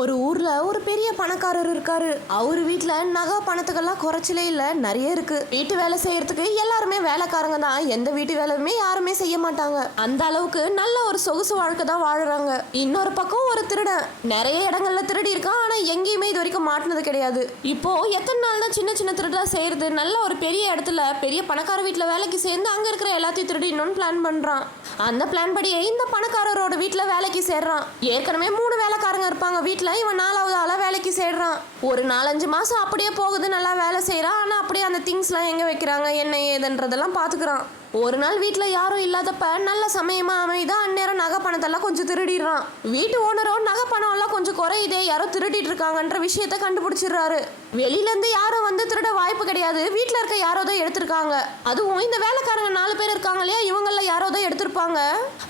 ஒரு ஊர்ல ஒரு பெரிய பணக்காரர் இருக்காரு. அவரு வீட்டுல நகை பணத்துக்கெல்லாம் குறைச்சலே இல்ல, நிறைய இருக்கு. வீட்டு வேலை செய்யறதுக்கு எல்லாருமே வேலைக்காரங்க தான். எந்த வீட்டு வேலையுமே யாருமே செய்ய மாட்டாங்க. அந்த அளவுக்கு நல்ல ஒரு சொகுசு வாழ்க்கை தான் வாழுறாங்க. இன்னொரு பக்கம் ஒரு திருடன் நிறைய இடங்கள்ல திருடி இருக்கான். ஆனா எங்கேயுமே இது வரைக்கும் மாட்டினது கிடையாது. இப்போ எத்தனை நாள் தான் சின்ன சின்ன திருடா செய்யறது? நல்ல ஒரு பெரிய இடத்துல பெரிய பணக்கார வீட்டுல வேலைக்கு சேர்ந்து அங்க இருக்கிற எல்லாத்தையும் திருடினு பிளான் பண்றான். அந்த பிளான் படியே இந்த பணக்காரரோட வீட்டுல வேலைக்கு சேர்றான். ஏற்கனவே 3 வேலைக்காரங்க இருப்பாங்க வீட்டுல. இவன் 4வது ஆளா வேலைக்கு சேர்றான். ஒரு 4-5 மாசம் அப்படியே போகுது, நல்லா வேலை செய்யறான். ஆனா அப்படியே அந்த திங்ஸ்லாம் எங்க வைக்கிறாங்க, என்ன ஏதுன்றதெல்லாம் பாத்துக்கிறான். ஒரு நாள் வீட்டுல யாரும் இல்லாதப்ப நல்ல சமயமா அமைதா அந்நேரம் நகை பணத்தெல்லாம் கொஞ்சம் திருடிடுறான். வீட்டு ஓனரோ நகை பணம் எல்லாம் கொஞ்சம் குறையுதே, யாரோ திருடிட்டு இருக்காங்கன்ற விஷயத்த கண்டுபிடிச்சிடுறாரு. வெளியில இருந்து யாரும் வந்து திருட வாய்ப்பு கிடையாது. வீட்டுல இருக்க யாரோ தான் எடுத்திருக்காங்க. அதுவும் இந்த வேலைக்காரங்க 4 பேர் இருக்காங்க இல்லையா, இவங்கள யாரோ தான் எடுத்திருப்பாங்க.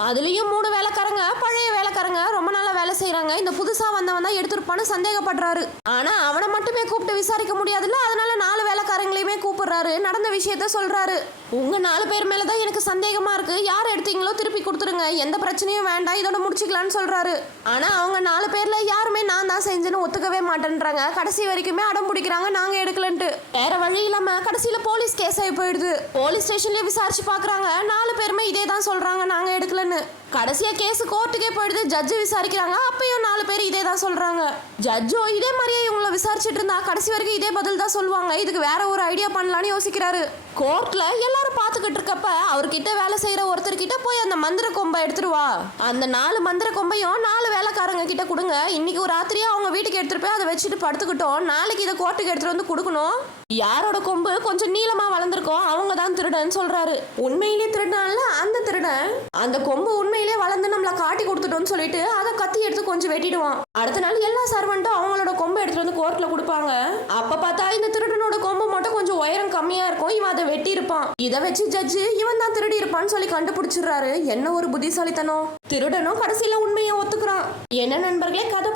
அதுலயும் 3 வேலைக்காரங்க பழைய வேலைக்காரங்க, ரொம்ப நாளா வேலை செய்யறாங்க. இந்த புதுசா வந்தவன் தான் எடுத்திருப்பான்னு சந்தேகப்படுறாரு. ஆனா அவனை மட்டுமே கூப்பிட்டு விசாரிக்க முடியாதுல்ல, அதனால 4 வேலைக்காரங்களையுமே கூப்பிடுறாரு. நடந்த விஷயத்த சொல்றாரு. உங்க 4 பேர் மேலதான் எனக்கு சந்தேகமா இருக்கு, யார் எடுத்தீங்களோ திருப்பி கொடுத்துருங்க, எந்த பிரச்சனையும் வேண்டாம், இதோட முடிச்சுக்கலான்னு சொல்றாரு. ஆனா அவங்க 4 பேர்ல யாருமே நான் தான் செஞ்சேன்னு ஒத்துக்கவே மாட்டேன்றாங்க. கடைசி வரைக்குமே அடம் பிடிக்கிறாங்க, நாங்க எடுக்கலன்ட்டு. வேற வழி இல்லாம கடைசியில போலீஸ் கேஸ் ஆகி போயிடுது. போலீஸ் ஸ்டேஷன்லயே விசாரிச்சு பாக்குறாங்க, 4 பேருமே இதே தான் சொல்றாங்க, நாங்க எடுக்கலன்னு. கடைசியா கேஸ் கோர்ட்டுக்கே போயிடுது. ஜட்ஜு விசாரிக்கிறாங்க, அப்பயும் 4 பேர் இதே தான் சொல்றாங்க. ஜட்ஜோ இதே மாதிரியே இவங்கள விசாரிச்சுட்டு இருந்தா கடைசி வரைக்கும் இதே பதில் தான் சொல்லுவாங்க. இதுக்கு வேற ஒரு ஐடியா பண்ணலான்னு யோசிக்கிறாரு. கோர்ட்ல எல்லாரும் பாத்துக்கிட்டு இருக்கப்ப அவர்கிட்ட வேலை செய்யற ஒருத்தர்கிட்ட போய் அந்த மந்திர கொம்பை எடுத்துட்டு வா, அந்த 4 மந்திர கொம்பையும் 4 வேலைக்காரங்க கிட்ட கொடுங்க, இன்னைக்கு ஒரு ராத்திரியா அவங்க வீட்டுக்கு எடுத்துட்டு போய் அதை வச்சுட்டு படுத்துக்கிட்டோம், நாளைக்கு இதை கோர்ட்டுக்கு எடுத்துட்டு வந்து கொடுக்கணும். யாரோட கொம்பு கொஞ்சம் நீளமா வளர்ந்துருக்கோ அவங்க தான் திருடன்னு சொல்றாரு. உண்மையிலேயே திருடனால அந்த திருடன் அந்த கொம்பு உண்மையிலேயே வளர்ந்து நம்மள காட்டி கொடுத்துட்டோம்னு சொல்லிட்டு அதை கத்தி எடுத்து கொஞ்சம் வெட்டிடுவான். அடுத்த நாள் எல்லா சர்வெண்ட்டும் அவங்களோட கொம்பை எடுத்துட்டு வந்து கோர்ட்ல கொடுப்பாங்க. அப்ப பார்த்தா இந்த திருடனோட கொம்பு மட்டும் கொஞ்சம் உயரம் கம்மியா இருக்கும், இவன் அதை வெட்டி இருப்பான். இதை வச்சு ஜட்ஜு இவன் தான் திருடி இருப்பான்னு சொல்லி கண்டுபிடிச்சிடுறாரு. என்ன ஒரு புத்திசாலித்தனம்! திருடனும் கடைசியில உண்மையை ஒத்துக்கிறான். என்ன நண்பர்களே, கதை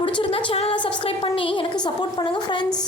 பிடிச்சிருந்தா சேனலை சப்ஸ்கிரைப் பண்ணி எனக்கு சப்போர்ட் பண்ணுங்க ஃப்ரெண்ட்ஸ்.